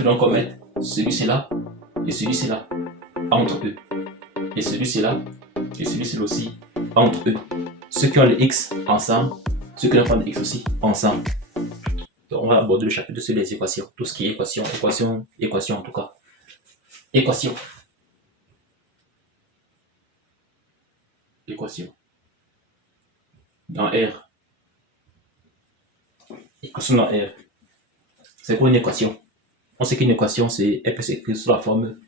chiffre donc qu'on met celui-ci là et celui-ci là entre eux. Et celui-ci là et celui-ci aussi entre eux. Ceux qui ont le x ensemble, ceux qui n'ont pas de x aussi ensemble. Donc on va aborder le chapitre sur les équations. Tout ce qui est équation en tout cas. Équation. Dans R. Équation dans R. C'est quoi une équation? On sait qu'une équation, elle peut s'écrire sous la forme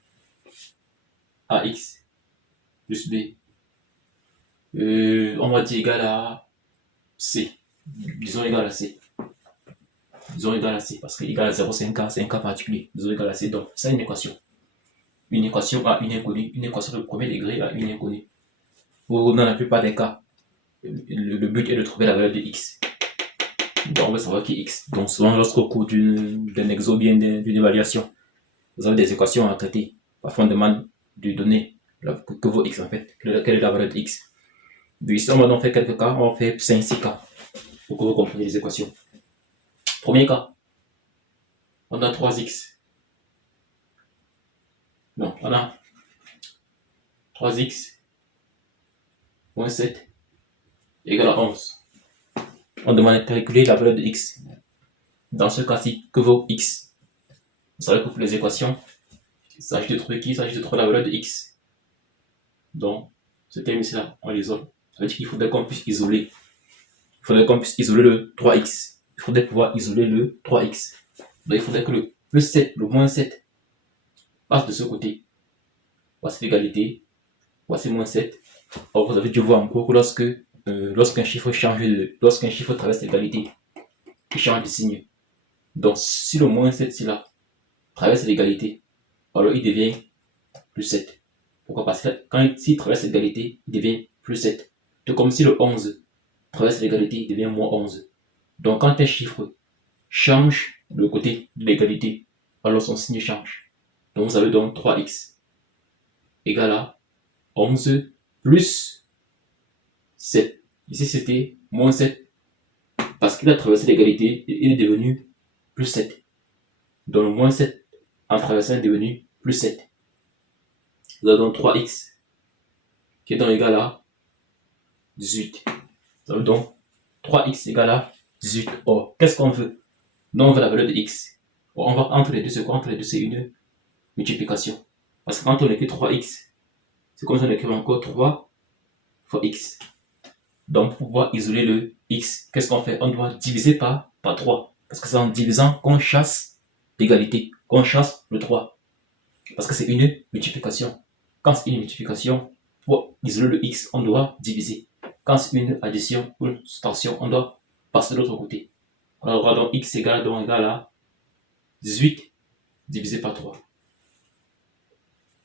AX plus B. On va dire égal à C. Disons égal à C. Parce que égal à 0, c'est un cas particulier. Disons égal à C. Donc, c'est une équation. Une équation à une inconnue. Une équation de premier degré à une inconnue. Ou dans la plupart des cas, le but est de trouver la valeur de x. Donc, on veut savoir qui est x. Donc, souvent, lorsqu'au cours d'un exo bien d'une évaluation, vous avez des équations à traiter. Parfois, on demande de donner que vaut x en fait. Quelle est la valeur de x. Donc, ici, on va donc faire quelques cas. On fait 5-6 cas pour que vous compreniez les équations. Premier cas, on a 3x. Donc, on a 3x moins 7 égale à 11. On demande de calculer la valeur de x. Dans ce cas-ci, que vaut x? Vous savez que pour les équations, il s'agit de trouver qui? Il s'agit de trouver la valeur de x. Donc, ce terme ici là, on l'isole. Ça veut dire qu'il faudrait qu'on puisse isoler. Il faudrait qu'on puisse isoler le 3x. Il faudrait pouvoir isoler le 3x. Donc, il faudrait que le plus 7, le moins 7, passe de ce côté. Voici l'égalité. Voici moins 7. Alors, vous avez dû voir en cours que lorsqu'un chiffre traverse l'égalité, il change de signe. Donc, si le moins 7 ici là traverse l'égalité, alors il devient plus 7. Pourquoi? Parce que s'il traverse l'égalité, il devient plus 7. Tout comme si le 11 traverse l'égalité, il devient moins 11. Donc, quand un chiffre change le côté de l'égalité, alors son signe change. Donc, vous avez donc 3x égale à 11 plus 7. Ici, c'était moins 7. Parce qu'il a traversé l'égalité, il est devenu plus 7. Donc, le moins 7 en traversant est devenu plus 7. Vous avez donc 3x qui est donc égal à 18. Vous avez donc 3x égale à 18. Or, qu'est-ce qu'on veut? Donc, on veut la valeur de x. Or, on va entre les deux, c'est quoi? Entre les deux, c'est une multiplication. Parce que quand on écrit 3x, c'est comme si on écrivait encore 3 fois x. Donc, pour pouvoir isoler le x, qu'est-ce qu'on fait? On doit diviser par 3. Parce que c'est en divisant qu'on chasse l'égalité, qu'on chasse le 3. Parce que c'est une multiplication. Quand c'est une multiplication, pour isoler le x, on doit diviser. Quand c'est une addition ou une soustraction, on doit passer de l'autre côté. On aura donc x égale à 18 divisé par 3.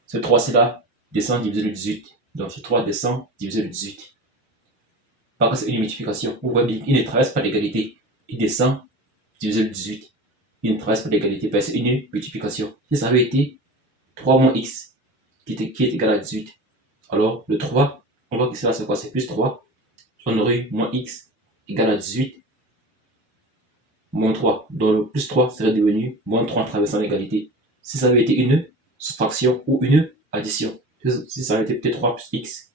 Ce 3 là descend divisé le 18. Donc ce 3 descend divisé le 18. Parce que c'est une multiplication. Vous voyez bien, il ne traverse pas l'égalité. Il descend divisé le 18. Il ne traverse pas l'égalité parce que c'est une multiplication. Si ça avait été 3 moins x qui est égal à 18, alors le 3, on voit que cela c'est quoi? C'est plus 3. On aurait eu moins x égale à 18 moins 3. Donc le plus 3 serait devenu moins 3 en traversant l'égalité. Si ça avait été une soustraction ou une addition, si ça avait été peut-être 3 plus x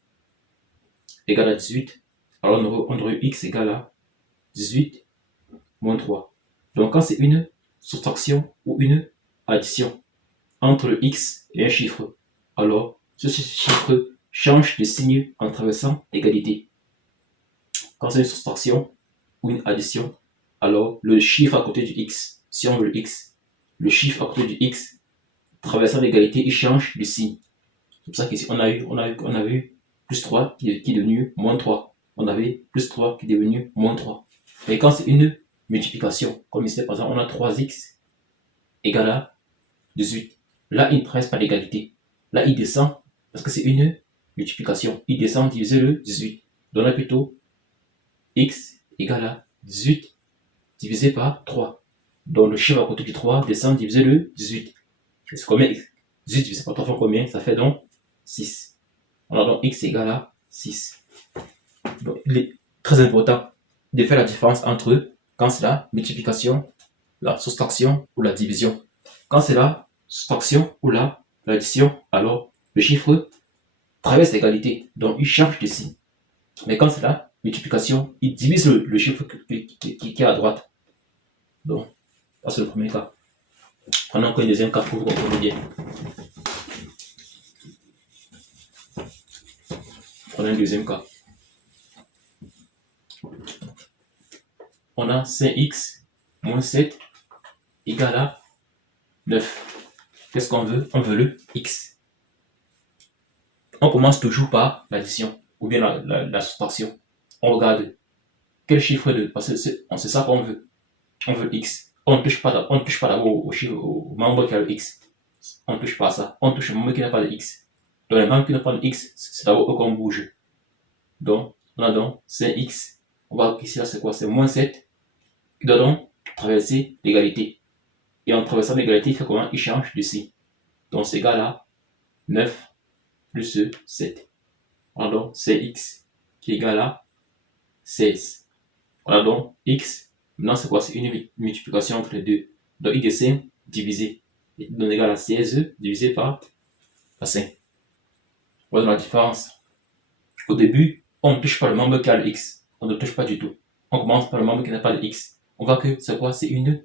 égale à 18, alors on aurait eu x égale à 18 moins 3. Donc quand c'est une soustraction ou une addition entre le x et un chiffre, alors ce chiffre change de signe en traversant l'égalité. Quand c'est une soustraction ou une addition, alors le chiffre à côté du x, si on veut le x, le chiffre à côté du x, traversant l'égalité, il change de signe. C'est pour ça qu'ici, on a eu plus 3 qui est devenu moins 3. On avait plus 3 qui est devenu moins 3. Et quand c'est une multiplication, comme ici, par exemple, on a 3x égale à 18. Là, il ne traverse pas l'égalité. Là, il descend, parce que c'est une multiplication. Il descend divisé le 18. Donc là, plutôt, x égale à 18 divisé par 3. Donc le chiffre à côté du 3 descend divisé le 18. C'est combien? 18 divisé par 3 fait combien? Ça fait donc 6. On a donc x égale à 6. Donc il est très important de faire la différence entre quand c'est la multiplication, la soustraction ou la division. Quand c'est la soustraction ou l'addition, alors le chiffre traverse l'égalité, donc il change de signe. Mais quand c'est la multiplication, il divise le chiffre qui est à droite. Donc, ça c'est le premier cas. Prenons encore un deuxième cas pour vous comprendre bien. Prenons un deuxième cas. On a 5x moins 7 égale à 9. Qu'est-ce qu'on veut? On veut le x. On commence toujours par l'addition ou bien la soustraction. On regarde quel chiffre de... Parce que c'est ça qu'on veut. On veut x. On ne touche pas d'abord au membre qui a le x. On ne touche pas à ça. On touche au membre qui n'a pas de x. Donc les membres qui n'ont pas de x, c'est d'abord eux qu'on bouge. Donc, on a donc 5x. On va voir ici, là, c'est quoi? C'est moins 7 qui doit donc traverser l'égalité. Et en traversant l'égalité, il fait comment? Il change de signe. Donc c'est égal à 9 plus 7. On a donc 5x qui est égal à 16. On a donc x. Maintenant, c'est quoi? C'est une multiplication entre les deux. Donc, x de 5 divisé. Et donne égal à 16 divisé par 5. Voilà la différence. Au début, on ne touche pas le membre qui a le x. On ne touche pas du tout. On commence par le membre qui n'a pas de x. On voit que c'est quoi? C'est une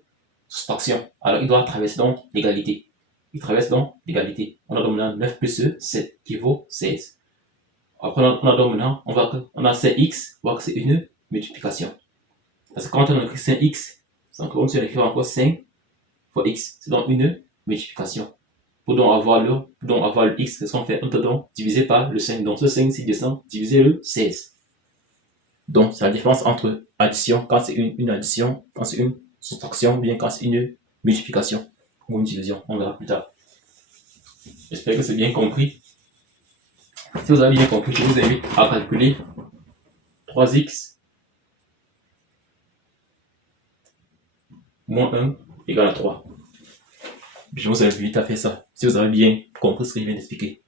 soustraction. Alors, il doit traverser donc l'égalité. Il traverse donc l'égalité. On a donc maintenant 9 plus 7 qui vaut 16. Après, on a donc maintenant, on voit qu'on a 5x, on voit que c'est une multiplication. Parce que quand on écrit 5x, c'est comme si on écrit encore 5 fois x. C'est donc une multiplication. Pour donc avoir le x, qu'est-ce qu'on fait? On doit donc diviser par le 5. Donc ce 5 s'il descend, diviser le 16. Donc c'est la différence entre addition, quand c'est une addition, quand c'est une soustraction, bien quand c'est une multiplication ou une division. On verra plus tard. J'espère que c'est bien compris. Si vous avez bien compris, je vous invite à calculer 3x moins 1 égale à 3. Je vous invite à faire ça, si vous avez bien compris ce que je viens d'expliquer.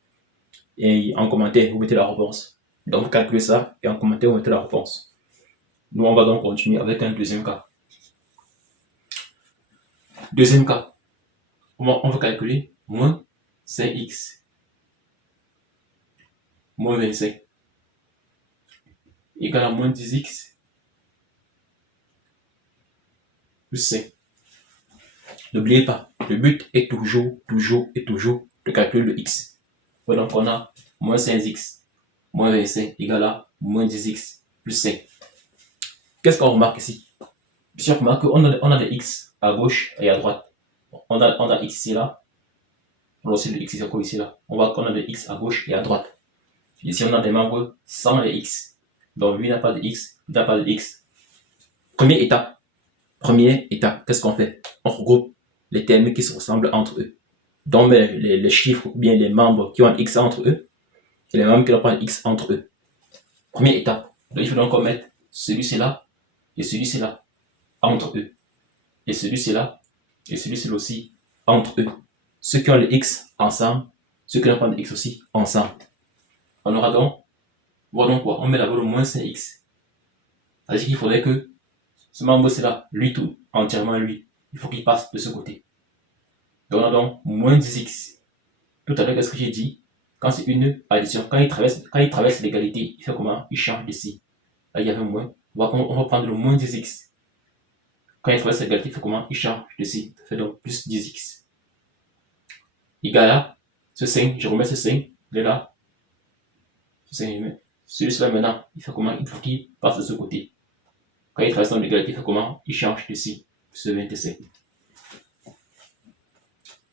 Et en commentaire, vous mettez la réponse. Donc vous calculez ça, et en commentaire, vous mettez la réponse. Nous, on va donc continuer avec un deuxième cas. Deuxième cas, on va calculer moins 5x moins 25 égale à moins 10x plus 5. N'oubliez pas, le but est toujours de calculer le x. Donc on a moins 5x moins 25 égale à moins 10x plus 5. Qu'est-ce qu'on remarque ici? Je remarque qu'on a des x à gauche et à droite. On a x ici là. On a aussi le x ici là. On voit qu'on a des x à gauche et à droite. Ici on a des membres sans les x. Donc lui n'a pas de x, il n'a pas de x. Première étape, qu'est-ce qu'on fait? On regroupe les termes qui se ressemblent entre eux. Donc les chiffres ou bien les membres qui ont un x entre eux et les membres qui n'ont pas un x entre eux. Première étape. Donc il faut donc mettre celui-ci là et celui-ci là entre eux. Et celui-ci là et celui-ci là aussi entre eux. Ceux qui ont le x ensemble, ceux qui n'ont pas de x aussi ensemble. On aura donc, voilà donc quoi? On met d'abord le moins 5x. C'est-à-dire qu'il faudrait que ce membre c'est là, lui tout, entièrement lui. Il faut qu'il passe de ce côté. Donc on a donc moins 10x. Tout à l'heure, qu'est-ce que j'ai dit? Quand c'est une addition, quand il traverse l'égalité, il fait comment? Il change d'ici. Là, il y avait moins. On va prendre le moins 10x. Quand il traverse l'égalité, il fait comment? Il change d'ici. Ça fait donc plus 10x. Égal à ce 5. Je remets ce 5. Il est là. Ce 5, je mets. Celui-là maintenant, il fait comment? Il faut qu'il passe de ce côté. Quand il traverse l'égalité, il fait comment? Il change d'ici. Ce 25.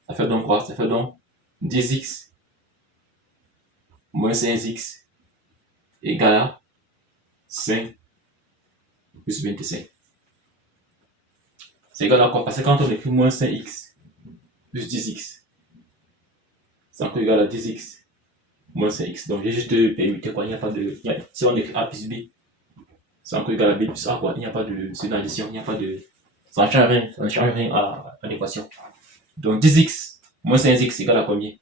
Ça fait donc quoi? Ça fait donc 10x moins 5x égale à 5 plus 25. C'est égal à quoi? Parce que quand on écrit moins 5x plus 10x, c'est encore égal à 10x moins 5x. Donc j'ai juste permuté quoi. Il n'y a pas de. Si on écrit a plus b, c'est encore égal à b plus a quoi. Il n'y a pas de. C'est une addition. Il n'y a pas de. Ça ne change rien à l'équation. Donc 10x moins 5x égale à combien?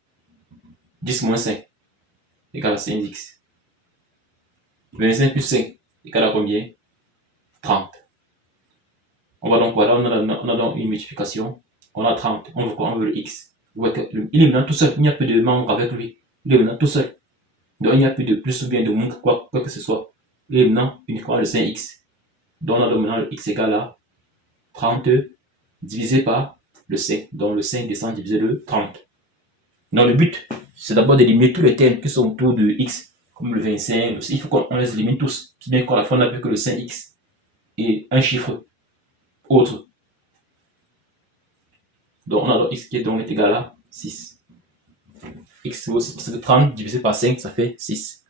10 moins 5 égale à 5x. 25 plus 5 égale à combien? 30. On va donc voilà, on a donc une multiplication On a 30. On veut quoi? On veut le x. Il est maintenant tout seul. Il n'y a plus de membre avec lui. Il est maintenant tout seul. Donc, il n'y a plus de plus ou bien de moins quoi que ce soit. Il est maintenant uniquement le 5x. Donc, on a maintenant le x égale à 30 divisé par le 5. Donc, le 5 descend divisé de 30. Donc, le but, c'est d'abord d'éliminer tous les termes qui sont autour de x, comme le 25. Il faut qu'on les élimine tous. Si bien qu'à la fin, on n'a plus que le 5x et un chiffre autre. Donc, on a x qui est donc égal à 6. X, c'est 30 divisé par 5, ça fait 6.